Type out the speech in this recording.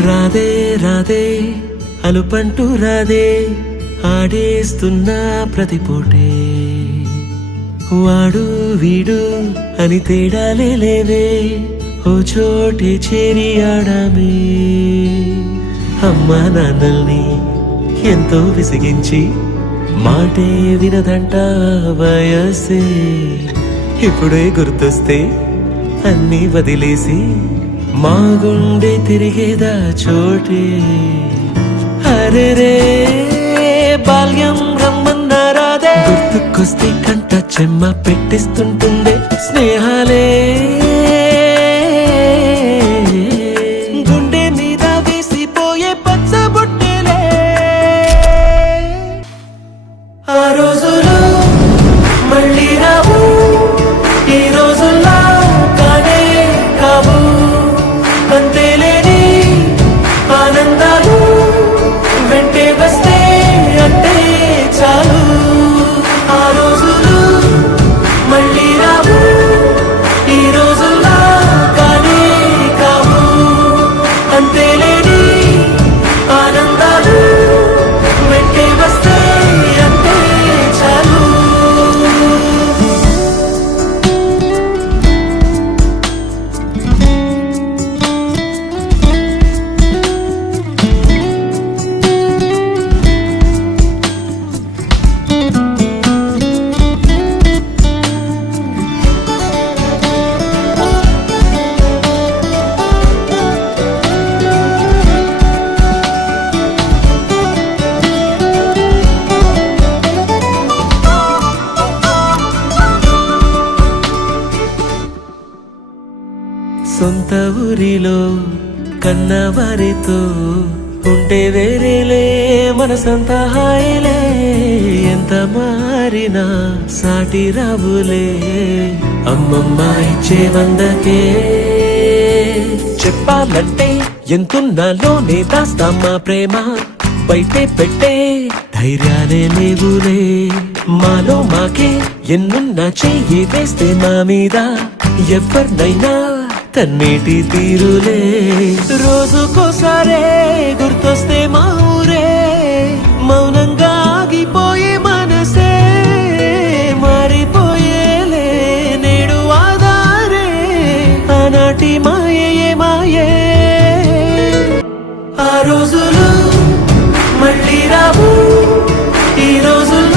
రాదే రాదే అలుపంటూ రాదే ఆడేస్తున్నా ప్రతిపోటే వాడు వీడు అని తేడాలే లేవే ఓ చోటే చేరి ఆడామే అమ్మా నాన్నల్ని ఎంతో విసిగించి మాటే వినదంట వయసే ఇప్పుడే గుర్తొస్తే అన్నీ వదిలేసి మా గుండె తిరిగేదా చోటే అరే రే బాల్యం రమ్మన్నారాదే గుర్తుకొస్తే కంట చెమ్మ పెట్టిస్తుంటుందే స్నేహాలే గుండె మీద వేసిపోయే పచ్చబొట్టెలే ఆ రోజులు మళ్ళీ రావు ఈ రోజుల్లో కానే కావు అంతేలేని ఆనందాలు వెంటే వస్తే అంటే చాలు ఆ రోజులు మళ్ళీ రావు ఈ రోజుల్లో కానే కావు అంతేలేని ఆనందాలు వెంటే వస్తే అంటే చాలు సొంత ఊరిలో కన్నవారితో ఉంటే వేరేలే మనసంత హాయిలే ఎంత మారినా సాటి రావులే అమ్మమ్మ ఇచ్చే వందకే చెప్పాలంటే ఎంతున్నాలోనే దాస్తామా ప్రేమ బయటే పెట్టే ధైర్యాలే లేవులే మాలో మాకే ఎన్నున్నా చెయ్యి వేస్తే మా మీద ఎవరినైనా తన్నేటి తీరులే రోజుకోసారే గుర్తొస్తే మా ఊరే మౌనంగా ఆగిపోయే మనసే మారిపోయేలే నేడు ఆధారే ఆనాటి మాయే మాయే ఆ రోజులు మళ్ళీ రావు ఈ రోజులు